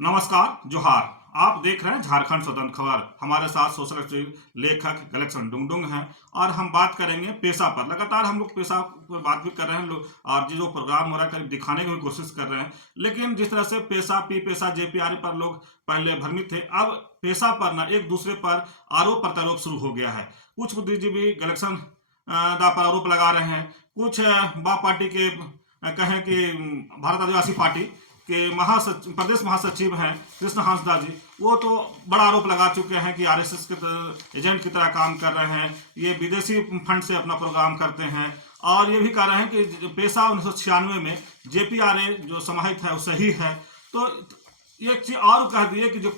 नमस्कार, जोहार। आप देख रहे हैं झारखंड स्वतंत्र खबर। हमारे साथ सोशल लेखक गलेक्सन डुंगडुंग हैं और हम बात करेंगे पेशा पर। लगातार हम लोग पेशा पर बात भी कर रहे हैं लोग, और जो प्रोग्राम हो रहा है करीब दिखाने की भी कोशिश कर रहे हैं। लेकिन जिस तरह से पेशा पी पेशा जेपीआर पर लोग पहले भ्रमित थे, अब पेशा पर ना एक दूसरे पर आरोप प्रत्यारोप शुरू हो गया है। कुछ बुद्धिजीवी गलेक्सन दा पर आरोप लगा रहे हैं। कुछ बा पार्टी के कहें कि भारत आदिवासी पार्टी के प्रदेश महासचिव हैं कृष्ण हंसदा जी, वो तो बड़ा आरोप लगा चुके हैं कि आरएसएस के एजेंट की तरह काम कर रहे हैं, ये विदेशी फंड से अपना प्रोग्राम करते हैं। और ये भी कह रहे हैं कि पेशा 1996 में जेपीआरए जो समाहित है वो सही है। तो एक चीज और कह दिए कि जो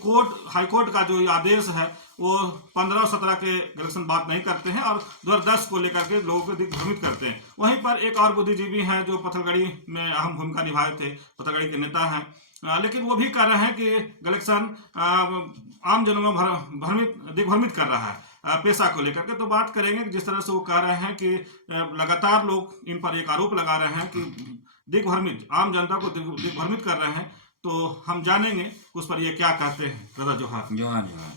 हाईकोर्ट का जो आदेश है वो 15-17 के इलेक्शन बात नहीं करते हैं और 2010 को लेकर के लोगों को दिग्भ्रमित करते हैं। वहीं पर एक और बुद्धिजीवी हैं जो पत्थलगड़ी में अहम भूमिका निभाए थे, पत्थलगड़ी के नेता हैं। लेकिन वो भी कह रहे हैं कि इलेक्शन आम जनों में दिग्भ्रमित कर रहा है पेशा को लेकर के। तो बात करेंगे कि जिस तरह से वो कह रहे हैं कि लगातार लोग इन पर एक आरोप लगा रहे हैं कि दिग्भ्रमित आम जनता को दिग्भ्रमित कर रहे हैं। तो हम जानेंगे उस पर ये क्या कहते हैं। दादा जोहार। जोहार जोहार।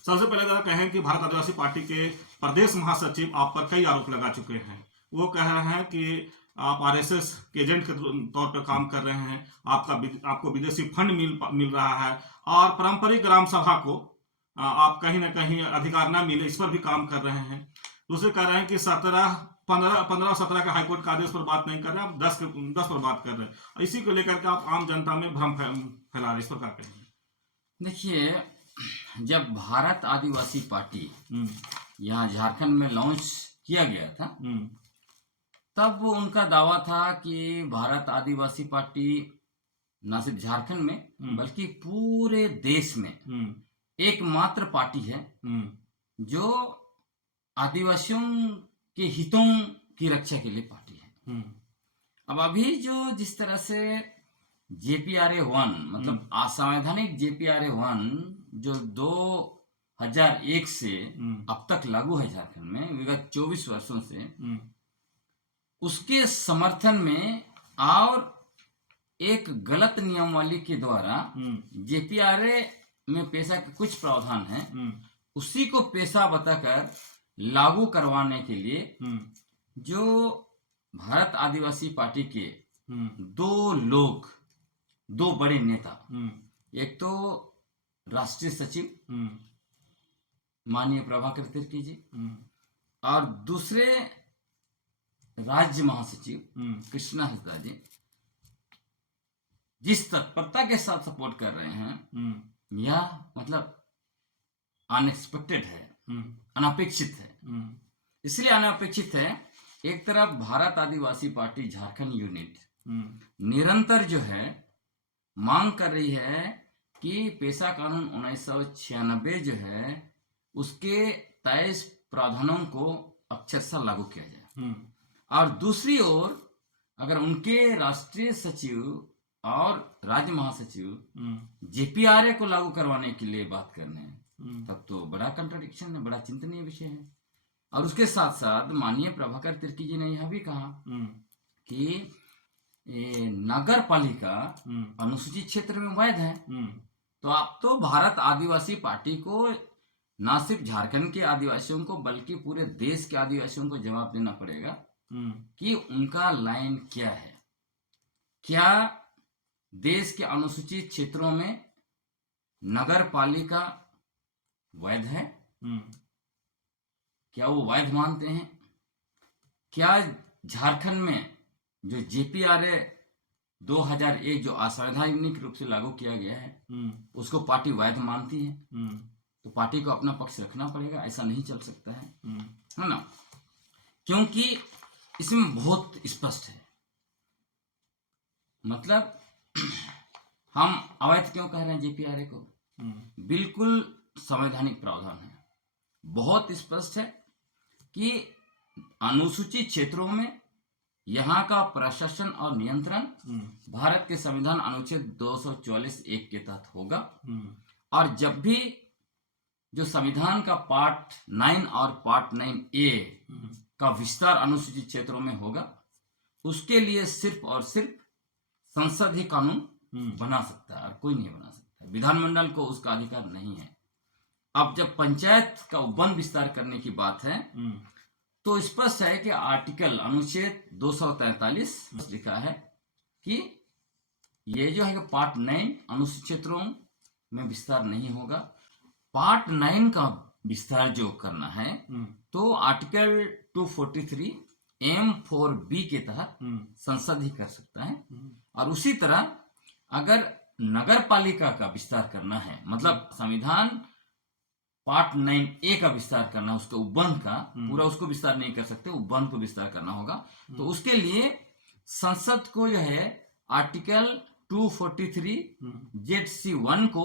सबसे पहले दादा कहें कि भारत आदिवासी पार्टी के प्रदेश महासचिव आप पर कई आरोप लगा चुके हैं। वो कह रहे हैं कि आप आरएसएस के एजेंट के तौर पर काम कर रहे हैं, आपको विदेशी फंड मिल रहा है, और पारंपरिक ग्राम सभा को आप कहीं ना कहीं अधिकार ना मिले इस पर भी काम कर रहे हैं। दूसरे कह रहे हैं कि 15-17 के हाईकोर्ट के आदेश पर बात नहीं कर रहे, आप 10 पर बात कर रहे हैं। इसी को लेकर के आप आम जनता में भ्रम फैला रहे, इस पर क्या कहेंगे? देखिए, जब भारत आदिवासी पार्टी यहाँ झारखंड में लॉन्च किया गया था, तब वो उनका दावा था कि भारत आदिवासी पार्टी न सिर्फ झारखंड में बल्कि पूरे देश में एकमात्र पार्टी है जो आदिवासियों के हितों की रक्षा के लिए पार्टी है। अब अभी जो जिस तरह से जेपीआरए 1 मतलब असंवैधानिक जेपीआरए 1 जो 2001 से अब तक लागू है झारखंड में विगत 24 वर्षों से, उसके समर्थन में और एक गलत नियमावली के द्वारा जेपीआरए में पेशा के कुछ प्रावधान हैं, उसी को पेशा बताकर लागू करवाने के लिए जो भारत आदिवासी पार्टी के दो बड़े नेता, एक तो राष्ट्रीय सचिव माननीय प्रभाकर तिर्की जी और दूसरे राज्य महासचिव कृष्णा हंसदा जी, जिस तत्परता के साथ सपोर्ट कर रहे हैं यह मतलब अनएक्सपेक्टेड है, अनपेक्षित है। इसलिए अनपेक्षित है, एक तरफ भारत आदिवासी पार्टी झारखंड यूनिट निरंतर जो है मांग कर रही है कि पेशा कानून 1996 जो है उसके 23 प्रावधानों को अक्षरशः लागू किया जाए, और दूसरी ओर अगर उनके राष्ट्रीय सचिव और राज्य महासचिव जेपीआरए को लागू करवाने के लिए बात कर रहे हैं, तब तो बड़ा कंट्राडिक्शन है, बड़ा चिंतनीय विषय है। और उसके साथ साथ माननीय प्रभाकर तिर्की जी ने यह भी कहा कि नगर पालिका अनुसूचित क्षेत्र में वैध है। तो आप तो भारत आदिवासी पार्टी को न सिर्फ झारखंड के आदिवासियों को बल्कि पूरे देश के आदिवासियों को जवाब देना पड़ेगा कि उनका लाइन क्या है। क्या देश के अनुसूचित क्षेत्रों में नगर पालिका वैध है? क्या वो वैध मानते हैं? क्या झारखंड में जो जेपीआरए 2001 जो असंवैधानिक रूप से लागू किया गया है उसको पार्टी वैध मानती है? तो पार्टी को अपना पक्ष रखना पड़ेगा, ऐसा नहीं चल सकता है ना? क्योंकि इसमें बहुत स्पष्ट है, मतलब हम अवैध क्यों कह रहे हैं जेपीआरए को? बिल्कुल संवैधानिक प्रावधान है, बहुत स्पष्ट है कि अनुसूचित क्षेत्रों में यहाँ का प्रशासन और नियंत्रण भारत के संविधान अनुच्छेद 244(1) के तहत होगा। और जब भी जो संविधान का पार्ट 9 और पार्ट 9A का विस्तार अनुसूचित क्षेत्रों में होगा, उसके लिए सिर्फ और सिर्फ संसद ही कानून बना सकता है और कोई नहीं बना सकता। है, विधानमंडल को उसका अधिकार नहीं है। अब जब पंचायत का वन विस्तार करने की बात है तो स्पष्ट है कि आर्टिकल अनुच्छेद 243 लिखा है कि ये जो है कि पार्ट 9 अनुसूचित क्षेत्रों में विस्तार नहीं होगा। पार्ट 9 का विस्तार जो करना है तो आर्टिकल 243 M4B के तहत संसद ही कर सकता है। और उसी तरह अगर नगर पालिका का विस्तार करना है, मतलब संविधान पार्ट 9A का विस्तार करना है, उसके उपबंध का पूरा उसको विस्तार नहीं कर सकते, उपबंध को विस्तार करना होगा, तो उसके लिए संसद को जो है आर्टिकल 243 ZC1 को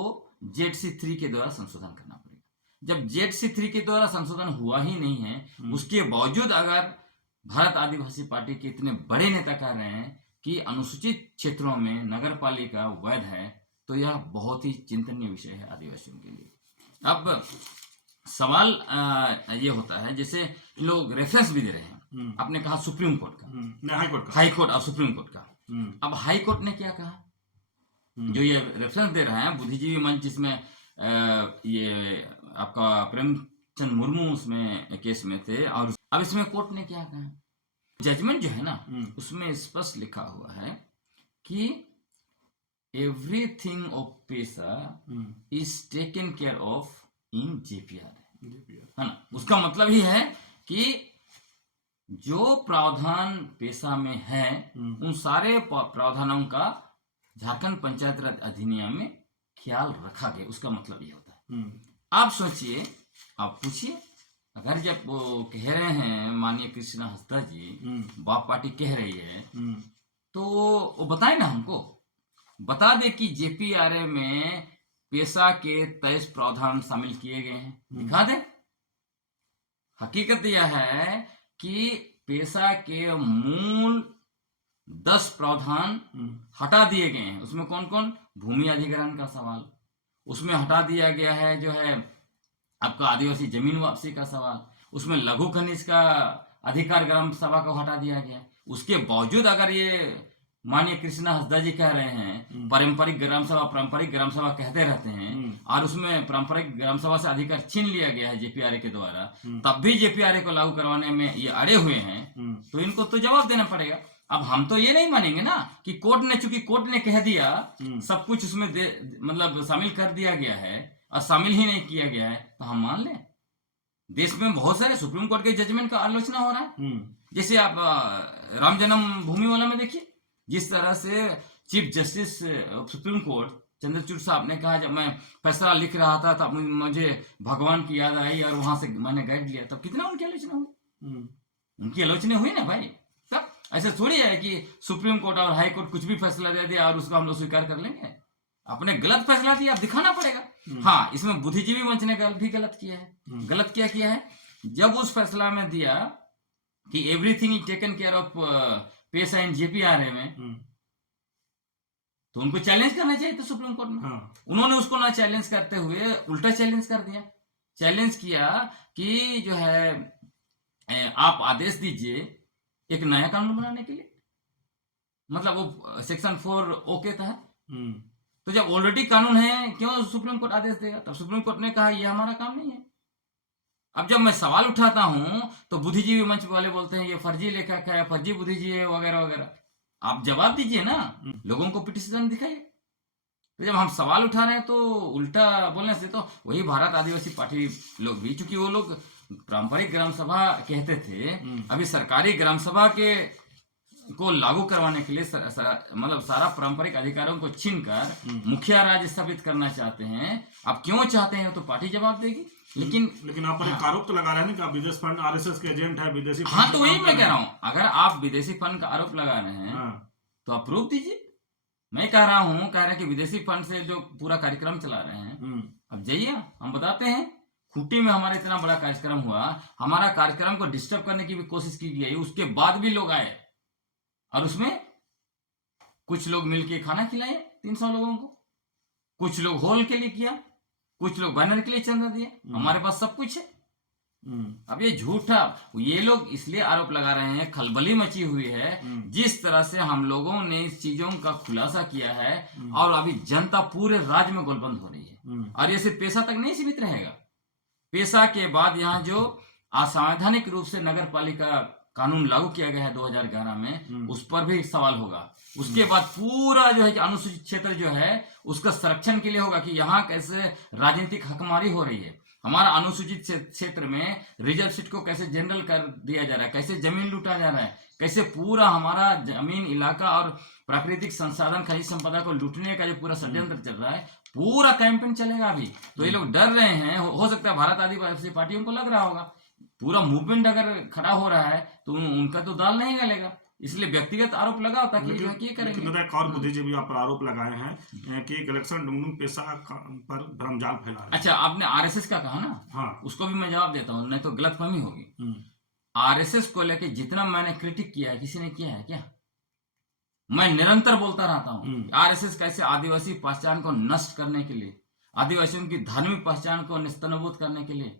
ZC3 के द्वारा संशोधन करना पड़ेगा। जब ZC3 के द्वारा संशोधन हुआ ही नहीं है, उसके बावजूद अगर भारत आदिवासी पार्टी के इतने बड़े नेता कह रहे हैं कि अनुसूचित क्षेत्रों में नगर पालिका वैध है, तो यह बहुत ही चिंतनीय विषय है आदिवासियों के लिए। अब सवाल ये होता है, जैसे लोग रेफरेंस भी दे रहे हैं, आपने कहा सुप्रीम कोर्ट का, हाई कोर्ट और सुप्रीम कोर्ट का। अब हाई कोर्ट ने क्या कहा, जो ये रेफरेंस दे रहे हैं बुद्धिजीवी मंच, जिसमें ये आपका प्रेमचंद मुर्मू उसमें केस में थे, और अब इसमें कोर्ट ने क्या कहा, जजमेंट जो है ना उसमें स्पष्ट लिखा हुआ है कि एवरीथिंग ऑफ पेशा is taken care of in JPR, है ना। उसका मतलब ही है कि जो प्रावधान पेशा में है उन सारे प्रावधानों का झारखंड पंचायत राज अधिनियम में ख्याल रखा गया, उसका मतलब ये होता है। आप सोचिए, आप पूछिए, अगर जब वो कह रहे हैं माननीय कृष्णा हंसदा जी, बाप पार्टी कह रही है, तो वो बताए ना, हमको बता दे कि JPRA में पेशा के 23 प्रावधान शामिल किए गए हैं, दिखा दे। हकीकत यह है कि पेशा के मूल 10 प्रावधान हटा दिए गए हैं। उसमें कौन कौन, भूमि अधिग्रहण का सवाल उसमें हटा दिया गया है, जो है आपका आदिवासी जमीन वापसी का सवाल, उसमें लघु खनिज का अधिकार ग्राम सभा को हटा दिया गया। उसके बावजूद अगर ये माननीय कृष्णा हंसदा जी कह रहे हैं पारंपरिक ग्राम सभा कहते रहते हैं, और उसमें पारंपरिक ग्राम सभा से अधिकार छीन लिया गया है JPRA के द्वारा, तब भी JPRA को लागू करवाने में ये अड़े हुए हैं, तो इनको तो जवाब देना पड़ेगा। अब हम तो ये नहीं मानेंगे ना कि कोर्ट ने, चूंकि कोर्ट ने कह दिया सब कुछ उसमें मतलब शामिल कर दिया गया है और शामिल ही नहीं किया गया है, तो हम मान लें। देश में बहुत सारे सुप्रीम कोर्ट के जजमेंट का आलोचना हो रहा है, जैसे आप राम जन्म भूमि वाला में देखिए, जिस तरह से chief justice supreme court Chandrachud साहब ने कहा, जब मैं फैसला लिख रहा था तब मुझे भगवान की याद आई और वहां से मैंने गाइड लिया, तब कितना उनकी आलोचना हुई, उनकी आलोचना हुई ना भाई। तब ऐसा थोड़ी है कि सुप्रीम कोर्ट और हाई कोर्ट कुछ भी फैसला दे दिया और उसको हम लोग स्वीकार कर लेंगे। आपने गलत फैसला दिया, दिखाना पड़ेगा। हाँ, इसमें बुद्धिजीवी मंच ने भी गलत किया है। गलत क्या किया है, जब उस फैसला में दिया कि everything is taken care of पेशा इन JPRA में, तो उनको चैलेंज करना चाहिए था सुप्रीम कोर्ट में। उन्होंने उसको ना चैलेंज करते हुए उल्टा चैलेंज कर दिया। चैलेंज किया कि जो है आप आदेश दीजिए एक नया कानून बनाने के लिए, मतलब वो सेक्शन 4O के तहत। तो जब ऑलरेडी कानून है, क्यों सुप्रीम कोर्ट आदेश देगा? तब सुप्रीम कोर्ट ने कहा ये हमारा काम नहीं है। अब जब मैं सवाल उठाता हूं तो बुद्धिजीवी मंच वाले बोलते हैं ये फर्जी लेखक है, फर्जी बुद्धिजीवी है, वगैरह वगैरह। आप जवाब दीजिए ना, लोगों को पिटीशन दिखाइए। तो जब हम सवाल उठा रहे हैं तो उल्टा बोलने से, तो वही भारत आदिवासी पार्टी लोग भी, चूंकि वो लोग पारंपरिक ग्राम सभा कहते थे, अभी सरकारी ग्राम सभा के को लागू करवाने के लिए मतलब सारा पारंपरिक अधिकारों को छीनकर मुखिया राज स्थापित करना चाहते हैं। अब क्यों चाहते हैं तो पार्टी जवाब देगी। लेकिन आप पर एक आरोप तो लगा रहे हैं कि आप विदेश फंड RSS के एजेंट है, विदेशी फंड। हाँ, तो वही मैं कह रहा हूँ, अगर आप विदेशी फंड का आरोप लगा रहे हैं तो आप प्रूफ दीजिए। मैं कह रहा हूँ कि विदेशी फंड से जो पूरा कार्यक्रम चला रहे हैं, अब जाइए हम बताते हैं। खूंटी में हमारा इतना बड़ा कार्यक्रम हुआ, हमारा कार्यक्रम को डिस्टर्ब करने की भी कोशिश की गई, उसके बाद भी लोग आए और उसमें कुछ लोग मिलके खाना खिलाए 300 लोगों को, कुछ लोग हॉल के लिए किया, कुछ लोग बैनर के लिए चंदा दिए। हमारे पास सब कुछ है, अब ये झूठा, ये लोग इसलिए आरोप लगा रहे हैं, खलबली मची हुई है जिस तरह से हम लोगों ने इस चीजों का खुलासा किया है, और अभी जनता पूरे राज्य में गोलबंद हो रही है। और ये सिर्फ पेशा तक नहीं सीमित रहेगा, पेशा के बाद यहाँ जो असंवैधानिक रूप से नगर पालिका कानून लागू किया गया है 2011 में, उस पर भी सवाल होगा। उसके बाद पूरा जो है कि अनुसूचित क्षेत्र जो है उसका संरक्षण के लिए होगा कि यहाँ कैसे राजनीतिक हकमारी हो रही है, हमारा अनुसूचित क्षेत्र में रिजर्व सीट को कैसे जनरल कर दिया जा रहा है, कैसे जमीन लूटा जा रहा है, कैसे पूरा हमारा जमीन इलाका और प्राकृतिक संसाधन खनिज संपदा को लूटने का जो पूरा षड्यंत्र चल रहा है, पूरा कैंपेन चलेगा अभी। तो ये लोग डर रहे हैं, हो सकता है भारत आदिवासी पार्टियों को लग रहा होगा पूरा मूवमेंट अगर खड़ा हो रहा है तो उनका तो दाल नहीं गलेगा, इसलिए व्यक्तिगत आरोप लगाओ ताकि ये करेंगे। एक और बुद्धिजीवी आप पर आरोप लगाए हैं कि गलेक्सन डुंगडुंग पेशा पर भ्रमजाल फैला रहे हैं। अच्छा, आपने आरएसएस का कहा ना, हाँ, उसको भी मैं जवाब देता हूँ, नहीं तो गलतफहमी होगी। आरएसएस को लेके जितना मैंने क्रिटिक किया है, किसी ने किया है क्या? मैं निरंतर बोलता रहता हूँ आरएसएस कैसे आदिवासी पहचान को नष्ट करने के लिए, आदिवासियों की धार्मिक पहचान को निस्तनभूत करने के लिए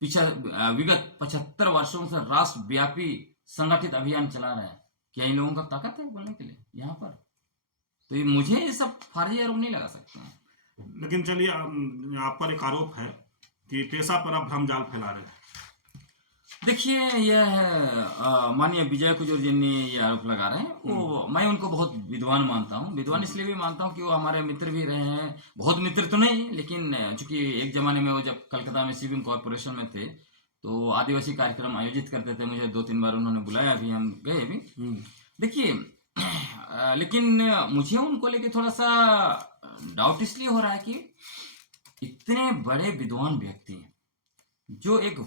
विगत 75 वर्षों से राष्ट्रव्यापी संगठित अभियान चला रहा है। क्या इन लोगों का ताकत है बोलने के लिए यहाँ पर? तो ये मुझे ये सब फर्जी आरोप नहीं लगा सकते हैं। लेकिन चलिए, आप पर एक आरोप है कि पेशा पर आप भ्रमजाल फैला रहे हैं। देखिए, यह माननीय विजय कुजूर जी ने ये आरोप लगा रहे हैं, वो मैं उनको बहुत विद्वान मानता हूँ। विद्वान इसलिए भी मानता हूँ कि वो हमारे मित्र भी रहे हैं, बहुत मित्र तो नहीं, लेकिन चूंकि एक जमाने में वो जब कलकत्ता में शिपिंग कॉरपोरेशन में थे तो आदिवासी कार्यक्रम आयोजित करते थे, मुझे 2-3 बार उन्होंने बुलाया भी, हम गए भी। देखिए, लेकिन मुझे उनको लेके थोड़ा सा डाउट इसलिए हो रहा है कि इतने बड़े विद्वान व्यक्ति जो एक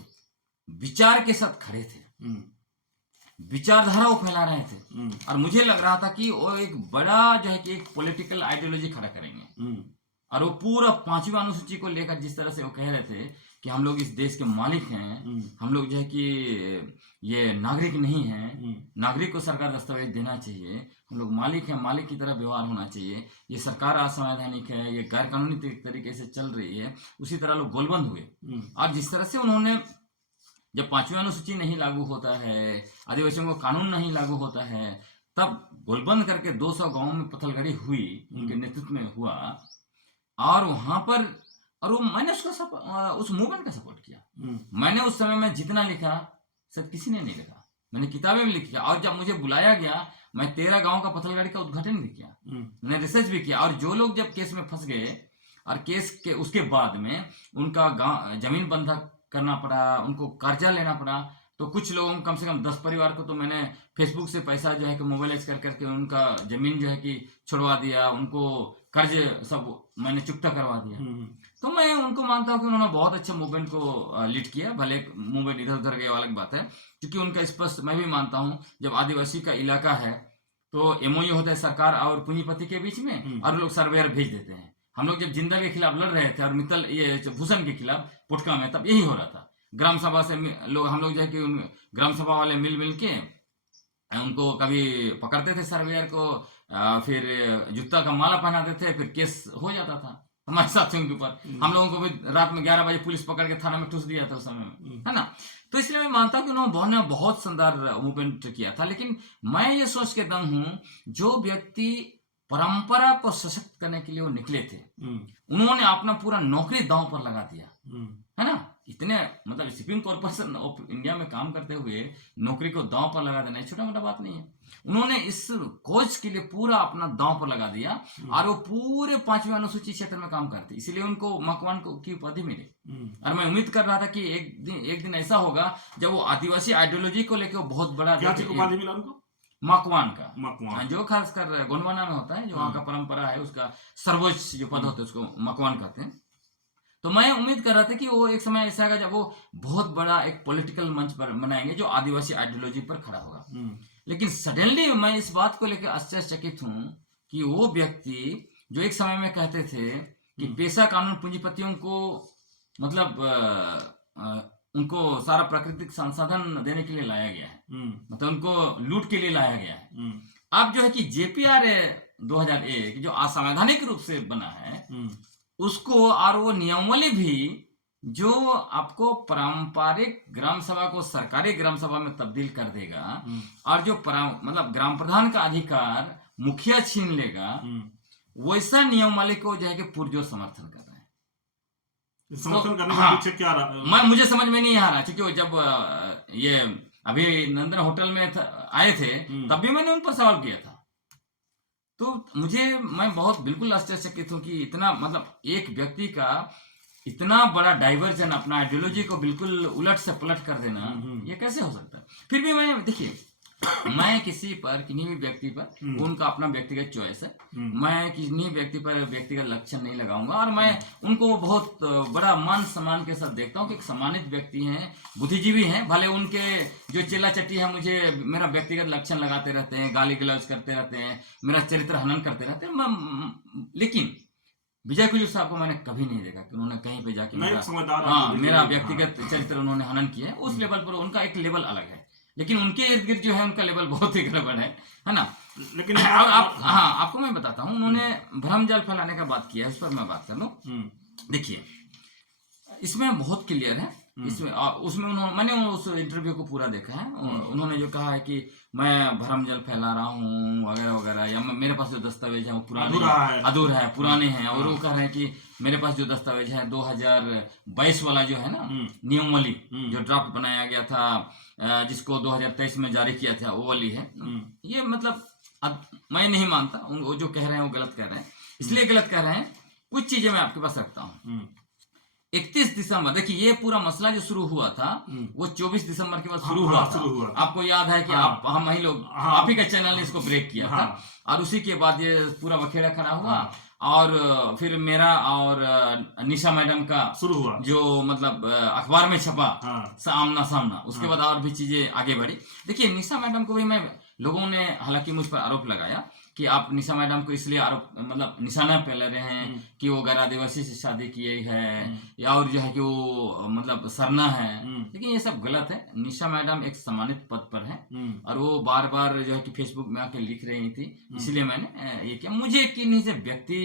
विचार के साथ खड़े थे, विचारधारा वो फैला रहे थे, और मुझे लग रहा था कि वो एक बड़ा जो है कि एक पॉलिटिकल आइडियोलॉजी खड़ा करेंगे, और वो पूरा 5वीं अनुसूची को लेकर जिस तरह से वो कह रहे थे कि हम लोग इस देश के मालिक हैं, हम लोग जो है कि ये नागरिक नहीं हैं, नागरिक को सरकार दस्तावेज देना चाहिए, हम लोग मालिक हैं, मालिक की तरह व्यवहार होना चाहिए, ये सरकार असंवैधानिक है, ये गैर कानूनी तरीके से चल रही है, उसी तरह लोग गोलबंद हुए। और जिस तरह से उन्होंने, जब 5वीं अनुसूची नहीं लागू होता है, आदिवासियों को कानून नहीं लागू होता है, तब गोलबंद करके 200 गांवों में पथलगड़ी हुई, उनके नेतृत्व में हुआ, और वहां पर, और वो मैंने उस मूवमेंट का सपोर्ट किया। मैंने उस समय में जितना लिखा सब किसी ने नहीं लिखा, मैंने किताबें भी लिखी, और जब मुझे बुलाया गया मैं 13 गांव का पथलगड़ी का उद्घाटन भी किया, मैंने रिसर्च भी किया। और जो लोग जब केस में फंस गए और केस के उसके बाद में उनका जमीन बंधक करना पड़ा, उनको कर्जा लेना पड़ा, तो कुछ लोगों को, कम से कम 10 परिवार को तो मैंने फेसबुक से पैसा जो है कि मोबाइलाइज कर करके उनका जमीन जो है कि छुड़वा दिया, उनको कर्ज सब मैंने चुकता करवा दिया। तो मैं उनको मानता हूँ कि उन्होंने बहुत अच्छा मूवमेंट को लीड किया, भले मूवमेंट इधर उधर गया अलग बात है, क्योंकि उनका स्पष्ट मैं भी मानता हूँ, जब आदिवासी का इलाका है तो एमओयू होता है सरकार और पूंजीपति के बीच में, और लोग सर्वेयर भेज देते हैं। हम लोग जब जिंदल के खिलाफ लड़ रहे थे और मित्तल ये भूषण के खिलाफ पुटका में, तब यही हो रहा था। ग्राम सभा से लोग, हम लोग जो है कि ग्राम सभा वाले मिल के उनको कभी पकड़ते थे सर्वेयर को, फिर जूता का माला पहनाते थे, फिर केस हो जाता था हमारे साथियों के ऊपर। हम लोगों को भी रात में 11 बजे पुलिस पकड़ के थाना में ठूस दिया था उस समय में, है ना। तो इसलिए मैं मानता हूँ कि उन्होंने बहुत शानदार मूवमेंट किया था। लेकिन मैं ये सोच के दम हूँ, जो व्यक्ति परंपरा को सशक्त करने के लिए वो निकले थे, उन्होंने अपना पूरा नौकरी दांव पर लगा दिया, है ना। इतने, मतलब शिपिंग कॉर्पोरेशन ऑफ इंडिया में काम करते हुए नौकरी को दांव पर लगा देना छोटा मोटा बात नहीं है। उन्होंने इस कोच के लिए पूरा अपना दांव पर लगा दिया, और वो पूरे 5वीं अनुसूची क्षेत्र में काम करते, इसलिए उनको मकवान की उपाधि मिली। और मैं उम्मीद कर रहा था कि एक दिन ऐसा होगा जब वो आदिवासी आइडियोलॉजी को लेकर बहुत बड़ा उपाधि मिला उनको, मकवान का, जो खासकर गोंडवाना में होता है, जो वहाँ का परंपरा है, उसका सर्वोच्च जो पद होता है उसको मकवान कहते हैं। तो मैं उम्मीद कर रहा था कि वो एक समय ऐसा आएगा जब वो बहुत बड़ा एक पॉलिटिकल मंच पर बनाएंगे जो आदिवासी आइडियोलॉजी पर खड़ा होगा। लेकिन सडनली मैं इस बात को लेकर आश्चर्यचकित हूँ कि वो व्यक्ति जो एक समय में कहते थे कि पेशा कानून पूंजीपतियों को, मतलब उनको सारा प्राकृतिक संसाधन देने के लिए लाया गया है, मतलब उनको लूट के लिए लाया गया है। अब जो है कि जेपीआर 2001 जो असंवैधानिक रूप से बना है, उसको और वो नियमावली भी जो आपको पारंपरिक ग्राम सभा को सरकारी ग्राम सभा में तब्दील कर देगा, और जो मतलब ग्राम प्रधान का अधिकार मुखिया छीन लेगा, वैसा नियमावली को जो है कि पुरजोर समर्थन कर रहे हैं। समर्थन करने के हाँ, पीछे क्या रहा? मुझे समझ में नहीं आ रहा, क्योंकि जब ये अभी नंदन होटल में आए थे, तब भी मैंने उन पर सवाल किया था। तो मैं बहुत बिल्कुल आश्चर्यचकित हूँ कि इतना, मतलब एक व्यक्ति का इतना बड़ा डाइवर्जन, अपना आइडियोलॉजी को बिल्कुल उलट से पलट कर देना, ये कैसे हो सकता है? फिर भी मैं देखिए, मैं किसी पर, किन्हीं भी व्यक्ति पर, उनका अपना व्यक्तिगत चॉइस है, मैं किन्हीं व्यक्ति पर व्यक्तिगत लक्षण नहीं लगाऊंगा, और मैं उनको बहुत बड़ा मान सम्मान के साथ देखता हूँ कि एक सम्मानित व्यक्ति हैं, बुद्धिजीवी हैं, भले उनके जो चेला चट्टी है मुझे मेरा व्यक्तिगत लक्षण लगाते रहते हैं, गाली गलौज करते रहते हैं, मेरा चरित्र हनन करते रहते हैं, लेकिन विजय कुजूर साहब को मैंने कभी नहीं देखा कि उन्होंने कहीं पे जाके मेरा व्यक्तिगत चरित्र उन्होंने हनन किया है। उस लेवल पर उनका एक लेवल अलग है, लेकिन उनके इर्द गिर्द जो है उनका लेवल बहुत ही गड़बड़ है ना। लेकिन आपको मैं बताता हूँ, उन्होंने भ्रम जाल फैलाने का बात किया है, उस पर मैं बात कर लूँ। देखिए, इसमें बहुत क्लियर है, इसमें उसमें मैंने उस इंटरव्यू को पूरा देखा है। उन्होंने जो कहा है कि मैं भ्रम जल फैला रहा हूँ वगैरह वगैरह, या मेरे पास जो दस्तावेज है वो अधूरा है, पुराने हैं, और वो कह रहे हैं कि मेरे पास जो दस्तावेज है 2022 वाला जो है ना नियमावली, जो ड्राफ्ट बनाया गया था, जिसको 2023 में जारी किया था, वो वाली है। ये मतलब मैं नहीं मानता, वो जो कह रहे हैं वो गलत कह रहे हैं। इसलिए गलत कह रहे हैं, कुछ चीजें मैं आपके पास रखता हूँ। 31 दिसंबर, देखिए ये पूरा मसला जो शुरू हुआ था वो 24 दिसंबर के बाद शुरू हुआ था। आपको याद है कि हम ही लोग, आप ही का चैनल ने इसको ब्रेक किया था, और उसी के बाद ये पूरा बखेड़ा खड़ा हुआ, और फिर मेरा और निशा मैडम का शुरू हुआ, जो मतलब अखबार में छपा आमना सामना, उसके बाद और भी चीजें आगे बढ़ी। देखिए, निशा मैडम को भी लोगों ने हालांकि मुझ पर आरोप लगाया कि आप निशा मैडम को इसलिए आरोप, मतलब निशाना पे ले रहे हैं कि वो गैर आदिवासी से शादी किए है, या और जो है कि वो मतलब सरना है, लेकिन ये सब गलत है। निशा मैडम एक सम्मानित पद पर है, और वो बार बार जो है कि फेसबुक में आके लिख रही थी, इसलिए मैंने ये किया। मुझे किन्हीं से व्यक्ति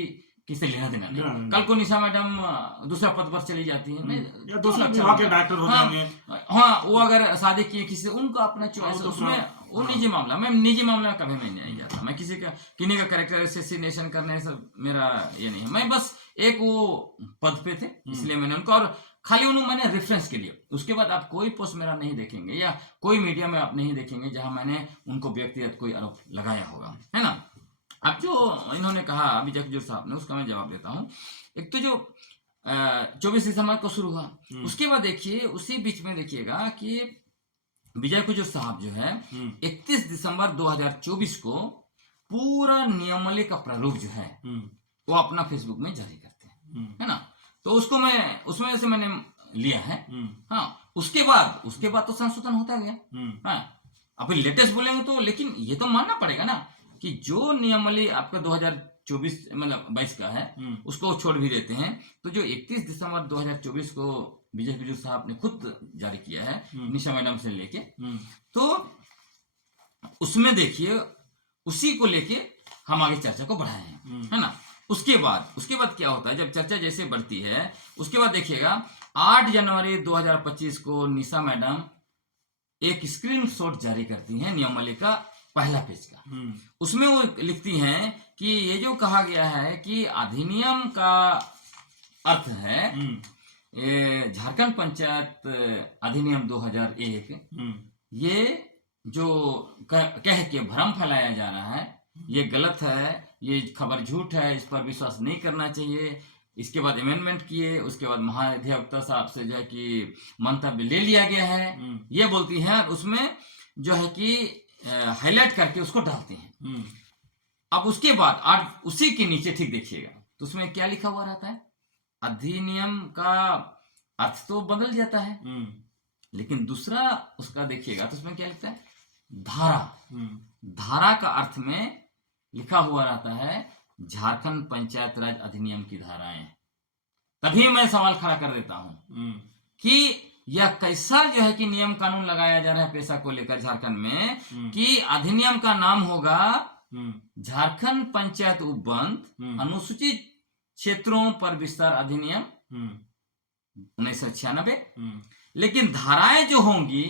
किसे लेना देना नहीं। कल को निशा मैडम दूसरा पद पर चली जाती है, या दूसरा विभाग के डायरेक्टर हो जाएंगे, हाँ, वो अगर शादी किए किसी, उनका अपना चॉइस, उसमें वो निजी मामला, मैं निजी मामले में कभी नहीं जाता। मैं किन्हीं का कैरेक्टर एसेसिनेशन करने से मेरा ये नहीं है। मैं बस एक वो पद पे थे, इसलिए मैंने उनको, और खाली मैंने रेफरेंस के लिए, उसके बाद आप कोई पोस्ट मेरा नहीं देखेंगे, या कोई मीडिया में आप नहीं देखेंगे जहां मैंने उनको व्यक्तिगत कोई आरोप लगाया होगा, है ना। अब जो इन्होंने कहा अभी जगजोर साहब ने, उसका मैं जवाब देता हूँ। एक तो जो 24 दिसंबर को शुरू हुआ, उसके बाद देखिए उसी बीच में देखिएगा कि विजय कुजूर साहब जो है 31 दिसंबर 2024 को पूरा नियमावली का प्रारूप जो है वो अपना फेसबुक में जारी करते हैं, है ना। तो उसको मैं उसमें से मैंने लिया है। हाँ, उसके बाद तो संशोधन होता गया। हाँ, अभी लेटेस्ट बोलेंगे तो, लेकिन ये तो मानना पड़ेगा ना कि जो नियमावली आपका 2024 मतलब 22 का है, उसको छोड़ भी देते हैं। तो जो 31 दिसंबर 2024 को विजय कुजूर साहब ने खुद जारी किया है निशा मैडम से लेके, तो उसमें देखिए उसी को लेके हम आगे चर्चा को बढ़ाए हैं, है ना। उसके बाद क्या होता है, जब चर्चा जैसे बढ़ती है, उसके बाद देखिएगा 8 जनवरी 2025 को निशा मैडम एक स्क्रीनशॉट जारी करती हैं नियमावली का पहला पेज का। उसमें वो लिखती हैं कि ये जो कहा गया है कि अधिनियम का अर्थ है ये झारखंड पंचायत अधिनियम 2001, ये जो कह के भ्रम फैलाया जा रहा है, ये गलत है, ये खबर झूठ है, इस पर विश्वास नहीं करना चाहिए। इसके बाद अमेंडमेंट किए, उसके बाद महाधिवक्ता साहब से जो है कि मंतव्य ले लिया गया है, ये बोलती हैं, और उसमें जो है कि हाईलाइट करके उसको डालते हैं। अब उसके बाद आज उसी के नीचे ठीक देखिएगा तो उसमें क्या लिखा हुआ रहता है, अधिनियम का अर्थ तो बदल जाता है, लेकिन दूसरा उसका देखिएगा तो उसमें क्या लिखता है, धारा का अर्थ में लिखा हुआ रहता है झारखंड पंचायत राज अधिनियम की धाराएं। तभी मैं सवाल खड़ा कर देता हूं कि यह कैसा जो है कि नियम कानून लगाया जा रहा है पेशा को लेकर झारखंड में, कि अधिनियम का नाम होगा झारखंड पंचायत उपबंध अनुसूचित क्षेत्रों पर विस्तार अधिनियम 1996। लेकिन धाराएं जो होंगी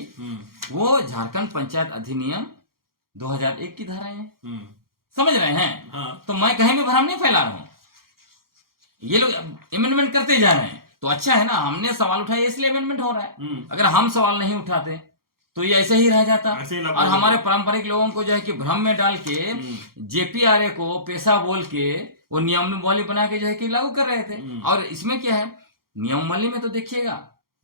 वो झारखंड पंचायत अधिनियम 2001 की धाराएं हैं। समझ रहे हैं? हाँ। तो मैं कहीं भी भ्रम नहीं फैला रहा हूं। ये लोग अमेंडमेंट करते जा रहे हैं तो अच्छा है ना, हमने सवाल उठाया इसलिए अमेंडमेंट हो रहा है। अगर हम सवाल नहीं उठाते तो ये ऐसे ही रह जाता। और हमारे पारंपरिक लोगों को जो है कि भ्रम में डाल के जेपीआरए को पेशा बोल के वो नियमावली बना के जो है कि लागू कर रहे थे। और इसमें क्या है, नियमावली में तो देखिएगा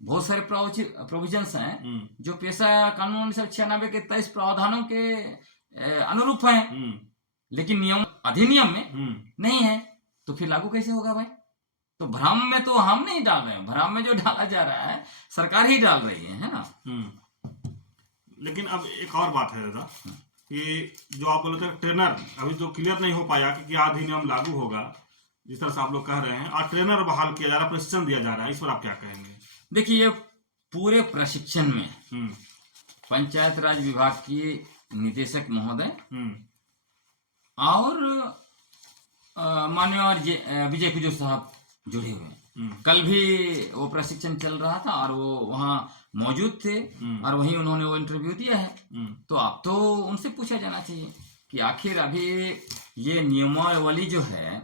बहुत सारे प्रोविजंस हैं जो पेशा कानून 1996 के 23 प्रावधानों के अनुरूप हैं, लेकिन नियम अधिनियम में नहीं है। तो फिर लागू कैसे होगा भाई? तो भ्रम में तो हम नहीं डाल रहे हैं, भ्रम में जो डाला जा रहा है सरकार ही डाल रही है ना। लेकिन अब एक और बात है दादा कि जो आप बोलते हैं ट्रेनर अभी जो क्लियर नहीं हो पाया कि क्या अधिनियम लागू होगा, जिस तरह से आप लोग कह रहे हैं, और ट्रेनर बहाल किया जा रहा है, प्रशिक्षण दिया जा रहा है, इस पर आप क्या कहेंगे? देखिए, पूरे प्रशिक्षण में पंचायत राज विभाग की निदेशक महोदय और माननीय विजय कुजूर साहब जुड़े हुए हैं। कल भी वो प्रशिक्षण चल रहा था और वो वहाँ मौजूद थे और वहीं उन्होंने वो इंटरव्यू दिया है। तो अब तो उनसे पूछा जाना चाहिए कि आखिर अभी ये नियमावली जो है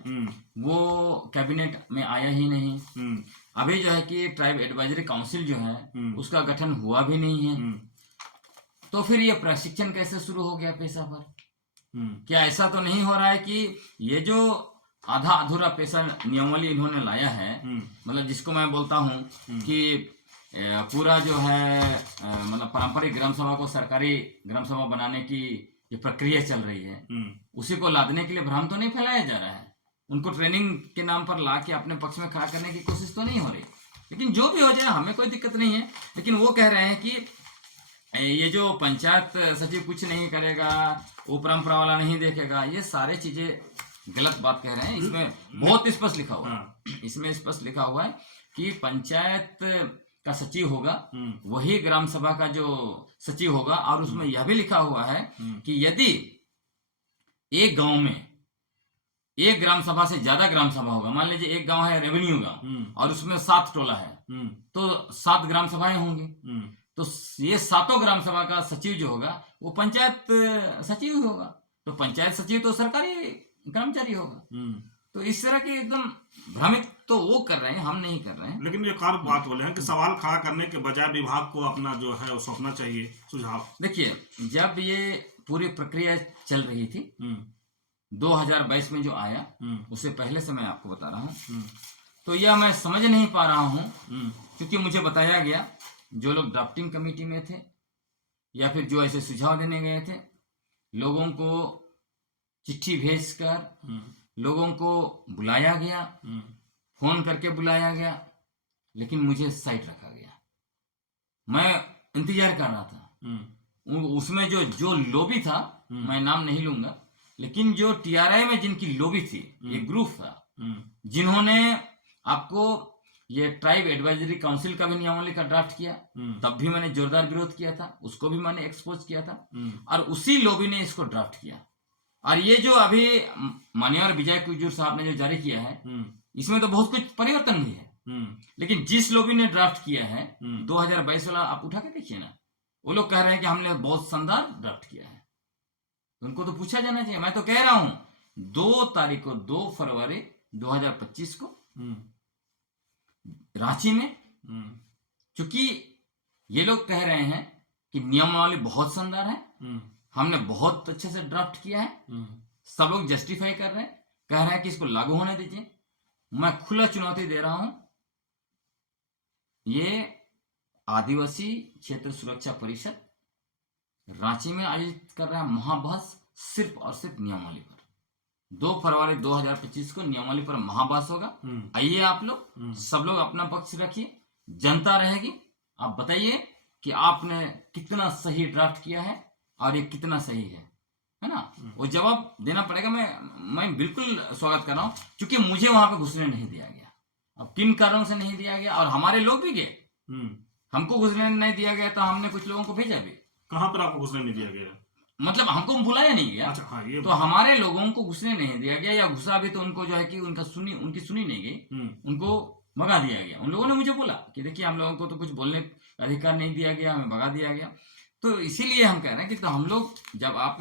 वो कैबिनेट में आया ही नहीं। अभी जो है कि ट्राइब एडवाइजरी काउंसिल जो है उसका गठन हुआ भी नहीं है। तो फिर ये प्रशिक्षण कैसे शुरू हो गया पेशा पर? क्या ऐसा तो नहीं हो रहा है कि ये जो आधा अधूरा पेशा नियमावली इन्होंने लाया है, मतलब जिसको मैं बोलता हूँ कि पूरा जो है मतलब पारंपरिक ग्राम सभा को सरकारी ग्राम सभा बनाने की ये प्रक्रिया चल रही है, उसी को लादने के लिए भ्रम तो नहीं फैलाया जा रहा है। उनको ट्रेनिंग के नाम पर ला के अपने पक्ष में खड़ा करने की कोशिश तो नहीं हो रही। लेकिन जो भी हो जाए हमें कोई दिक्कत नहीं है। लेकिन वो कह रहे हैं कि ये जो पंचायत सचिव कुछ नहीं करेगा, वो परंपरा वाला नहीं देखेगा, ये सारे चीजें गलत बात कह रहे हैं। इसमें बहुत स्पष्ट लिखा हुआ है, इसमें स्पष्ट लिखा हुआ है कि पंचायत का सचिव होगा वही ग्राम सभा का जो सचिव होगा। और उसमें यह भी लिखा हुआ है कि यदि एक गांव में एक ग्राम सभा से ज्यादा ग्राम सभा होगा, मान लीजिए एक गांव है रेवेन्यू का और उसमें 7 टोला है, तो 7 ग्राम सभाएं होंगी। तो ये 7 ग्राम सभा का सचिव जो होगा वो पंचायत सचिव ही होगा। तो पंचायत सचिव तो सरकारी कर्मचारी होगा। तो इस तरह की एकदम भ्रमित तो वो कर रहे हैं, हम नहीं कर रहे हैं। लेकिन एक और बात बोले हैं कि सवाल खड़ा करने के बजाय विभाग को अपना जो है वो सौंपना चाहिए सुझाव। देखिए, जब ये पूरी प्रक्रिया चल रही थी 2022 में जो आया, उससे पहले से मैं आपको बता रहा हूँ, तो यह मैं समझ नहीं पा रहा हूँ क्योंकि मुझे बताया गया जो लोग ड्राफ्टिंग कमेटी में थे या फिर जो ऐसे सुझाव देने गए थे, लोगों को चिट्ठी भेजकर लोगों को बुलाया गया, फोन करके बुलाया गया, लेकिन मुझे साइड रखा गया। मैं इंतजार कर रहा था। उसमें जो लॉबी था, मैं नाम नहीं लूंगा, लेकिन जो टीआरआई में जिनकी लॉबी थी, एक ग्रुप था जिन्होंने आपको ये ट्राइब एडवाइजरी काउंसिल का भी नियमावली का ड्राफ्ट किया, तब भी मैंने जोरदार विरोध किया था, उसको भी मैंने एक्सपोज किया था, और उसी लॉबी ने इसको ड्राफ्ट किया। और ये जो अभी माननीय विजय कुजूर साहब ने जो जारी किया है, इसमें तो बहुत कुछ परिवर्तन भी है। लेकिन जिस लॉबी ने ड्राफ्ट किया है 2022 वाला, आप उठा के देखिए ना, वो लोग कह रहे हैं कि हमने बहुत शानदार ड्राफ्ट किया है। उनको तो पूछा जाना चाहिए। मैं तो कह रहा हूं 2 फरवरी 2025 को रांची में, क्योंकि ये लोग कह रहे हैं कि नियमावली बहुत शानदार है, हमने बहुत अच्छे से ड्राफ्ट किया है, सब लोग जस्टिफाई कर रहे हैं, कह रहे हैं कि इसको लागू होने दीजिए। मैं खुला चुनौती दे रहा हूं, ये आदिवासी क्षेत्र सुरक्षा परिषद रांची में आयोजित कर रहा है महाबहस सिर्फ और सिर्फ नियमावली पर। 2 फरवरी 2025 को नियमावली पर महाबहस होगा। आइए आप लोग सब लोग अपना पक्ष रखिए, जनता रहेगी। आप बताइए कि आपने कितना सही ड्राफ्ट किया है और ये कितना सही है ना? वो जवाब देना पड़ेगा। मैं बिल्कुल स्वागत कर रहा हूँ, क्योंकि मुझे वहां पे घुसने नहीं दिया गया। अब किन कारणों से नहीं दिया गया, और हमारे लोग भी गए, हमको घुसने नहीं दिया गया, तो हमने कुछ लोगों को भेजा भी। कहाँ पर आपको घुसने नहीं दिया गया? मतलब हमको बुलाया नहीं गया। अच्छा, हाँ, ये तो हमारे लोगों को घुसने नहीं दिया गया, या घुसा भी तो उनको जो है कि उनकी सुनी नहीं गई, उनको भगा दिया गया। उन लोगों ने मुझे बोला कि देखिए हम लोगों को तो कुछ बोलने का अधिकार नहीं दिया गया, हमें भगा दिया गया। तो इसीलिए हम कह रहे हैं कि तो हम लोग जब आप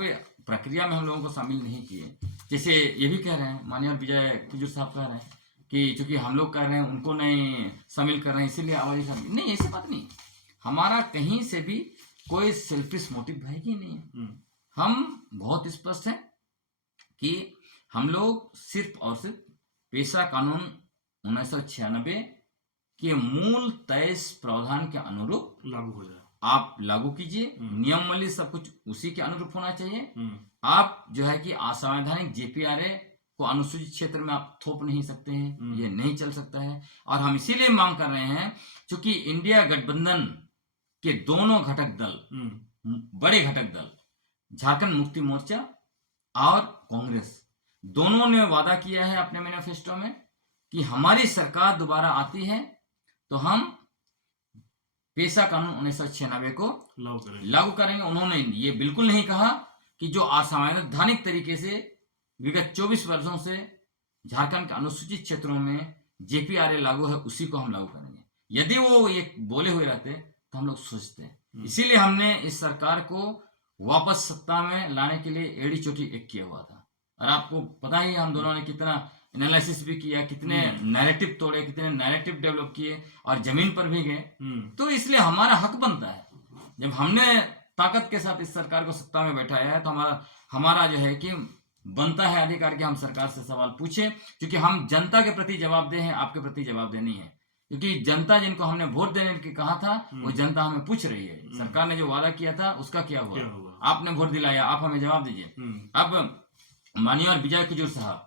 प्रक्रिया में हम लोगों को शामिल नहीं किए, जैसे ये भी कह रहे हैं माननीय विजय कुजूर साहब कह रहे हैं कि चूंकि हम लोग कह रहे हैं उनको नहीं शामिल कर रहे हैं इसीलिए आवाज नहीं, ऐसी बात नहीं। हमारा कहीं से भी कोई सेल्फिश मोटिव है ही नहीं। हम बहुत स्पष्ट हैं कि हम लोग सिर्फ और सिर्फ पेशा कानून 1996 के मूल 23 प्रावधान के अनुरूप लागू हो जाए, आप लागू कीजिए। नियमावली सब कुछ उसी के अनुरूप होना चाहिए। आप जो है कि असंवैधानिक जेपीआरए को अनुसूचित क्षेत्र में आप थोप नहीं सकते हैं, ये नहीं चल सकता है। और हम इसीलिए मांग कर रहे हैं क्योंकि इंडिया गठबंधन के दोनों घटक दल, बड़े घटक दल झारखंड मुक्ति मोर्चा और कांग्रेस, दोनों ने वादा किया है अपने मैनिफेस्टो में कि हमारी सरकार दोबारा आती है तो हम पेशा कानून 1996 को लागू करेंगे। उन्होंने ये बिल्कुल नहीं कहा कि जो असंवैधानिक तरीके से विगत 24 वर्षों से झारखंड के अनुसूचित क्षेत्रों में जेपीआरए लागू है उसी को हम लागू करेंगे। यदि वो ये बोले हुए रहते तो हम लोग सोचते। इसीलिए हमने इस सरकार को वापस सत्ता में लाने के लिए एड़ी चोटी एक किया हुआ था। और आपको पता ही हम दोनों ने कितना एनालिसिस भी किया, कितने नैरेटिव तोड़े, कितने नैरेटिव डेवलप किए और जमीन पर भी गए। तो इसलिए हमारा हक बनता है, जब हमने ताकत के साथ इस सरकार को सत्ता में बैठाया है तो हमारा जो है कि बनता है अधिकार कि हम सरकार से सवाल पूछें, क्योंकि हम जनता के प्रति जवाबदेह हैं, आपके प्रति जवाबदेह नहीं है। क्योंकि जनता जिनको हमने वोट देने के कहा था वो जनता हमें पूछ रही है सरकार ने जो वादा किया था उसका क्या हुआ? आपने वोट दिलाया, आप हमें जवाब दीजिए। अब माननीय विजय कुजूर साहब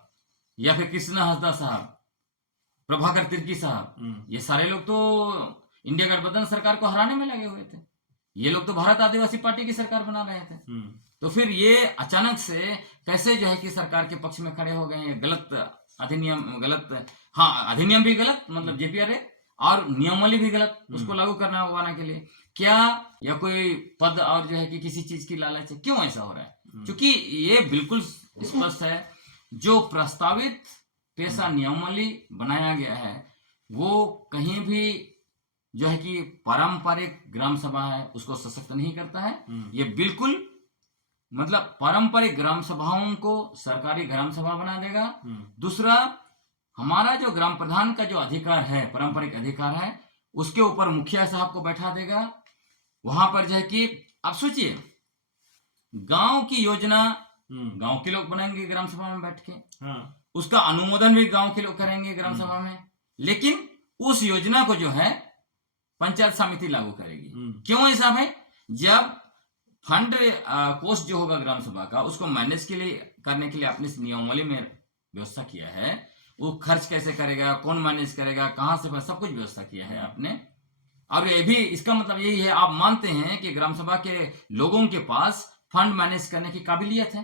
या फिर कृष्णा हंसदा साहब, प्रभाकर तिर्की साहब, ये सारे लोग तो इंडिया गठबंधन सरकार को हराने में लगे हुए थे। ये लोग तो भारत आदिवासी पार्टी की सरकार बना रहे थे। तो फिर ये अचानक से कैसे जो है कि सरकार के पक्ष में खड़े हो गए हैं? गलत अधिनियम, गलत, हाँ अधिनियम भी गलत, मतलब जेपीआरए, और नियमावली भी गलत, उसको लागू करना होगाने के लिए क्या, या कोई पद और जो है कि किसी चीज की लालच है? क्यों ऐसा हो रहा है? क्योंकि ये बिल्कुल स्पष्ट है जो प्रस्तावित पेशा नियमावली बनाया गया है वो कहीं भी जो है कि पारंपरिक ग्राम सभा है उसको सशक्त नहीं करता है। ये बिल्कुल मतलब पारंपरिक ग्राम सभाओं को सरकारी ग्राम सभा बना देगा। दूसरा, हमारा जो ग्राम प्रधान का जो अधिकार है, पारंपरिक अधिकार है, उसके ऊपर मुखिया साहब को बैठा देगा। वहां पर जो है कि आप सोचिए, गांव की योजना गांव के लोग बनाएंगे ग्राम सभा में बैठ के, उसका अनुमोदन भी गांव के लोग करेंगे ग्राम सभा में, लेकिन उस योजना को जो है पंचायत समिति लागू करेगी। क्यों ऐसा है? जब फंड कोष जो होगा ग्राम सभा का उसको मैनेज के लिए करने के लिए आपने नियमावली में व्यवस्था किया है, वो खर्च कैसे करेगा, कौन मैनेज करेगा, कहां से, सब कुछ व्यवस्था किया है आपने। और ये भी इसका मतलब यही है, आप मानते हैं कि ग्राम सभा के लोगों के पास फंड मैनेज करने की काबिलियत है।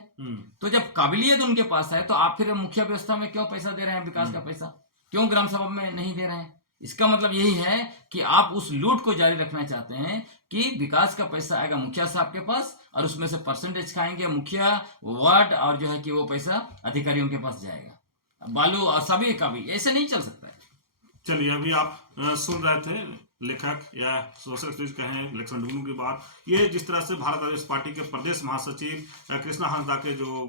तो जब काबिलियत उनके पास है तो आप फिर मुखिया व्यवस्था में क्यों पैसा दे रहे हैं? विकास का पैसा क्यों ग्राम सभा में नहीं दे रहे हैं? इसका मतलब यही है कि आप उस लूट को जारी रखना चाहते हैं कि विकास का पैसा आएगा मुखिया साहब के पास और उसमें से परसेंटेज खाएंगे मुखिया, वार्ड, और जो है कि वो पैसा अधिकारियों के पास जाएगा। बालू और सभी का भी ऐसे नहीं चल सकता है। चलिए, अभी आप सुन रहे थे लेखक या सोशल एक्टिविस्ट कहें इलेक्शन डुंगडुंग की बात। ये जिस तरह से भारत आदिवासी पार्टी के प्रदेश महासचिव कृष्णा हंसदा के जो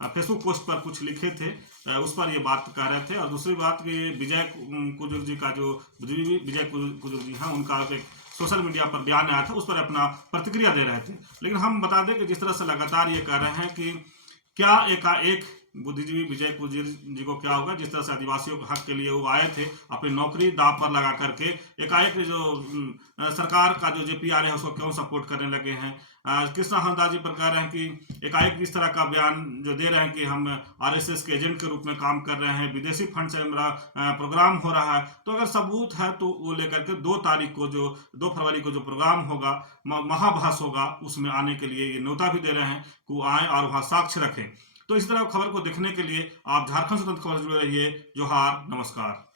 फेसबुक पोस्ट पर कुछ लिखे थे उस पर ये बात कह रहे थे। और दूसरी बात कि विजय कुजूर जी का जो विजय कुजूर जी हैं उनका एक सोशल मीडिया पर बयान आया था, उस पर अपना प्रतिक्रिया दे रहे थे। लेकिन हम बता दें कि जिस तरह से लगातार ये कह रहे हैं कि क्या एकाएक बुद्धिजीवी विजय कुजूर जी को क्या होगा, जिस तरह से आदिवासियों के हक के लिए वो आए थे, अपनी नौकरी दांव पर लगा करके एकाएक जो सरकार का जो जेपीआर है उसको क्यों सपोर्ट करने लगे हैं। कृष्णा हंसदा जी पर कह रहे हैं कि एकाएक इस तरह का बयान जो दे रहे हैं कि हम आरएसएस के एजेंट के रूप में काम कर रहे हैं, विदेशी फंड से हमारा प्रोग्राम हो रहा है। तो अगर सबूत है तो वो लेकर के 2 फरवरी को जो प्रोग्राम होगा, महाभास होगा, उसमें आने के लिए ये न्योता भी दे रहे हैं कि वो आए और वहाँ साक्ष्य रखें। तो इस तरह खबर को देखने के लिए आप झारखंड स्वतंत्र खबर से जुड़े रहिए। जोहार, नमस्कार।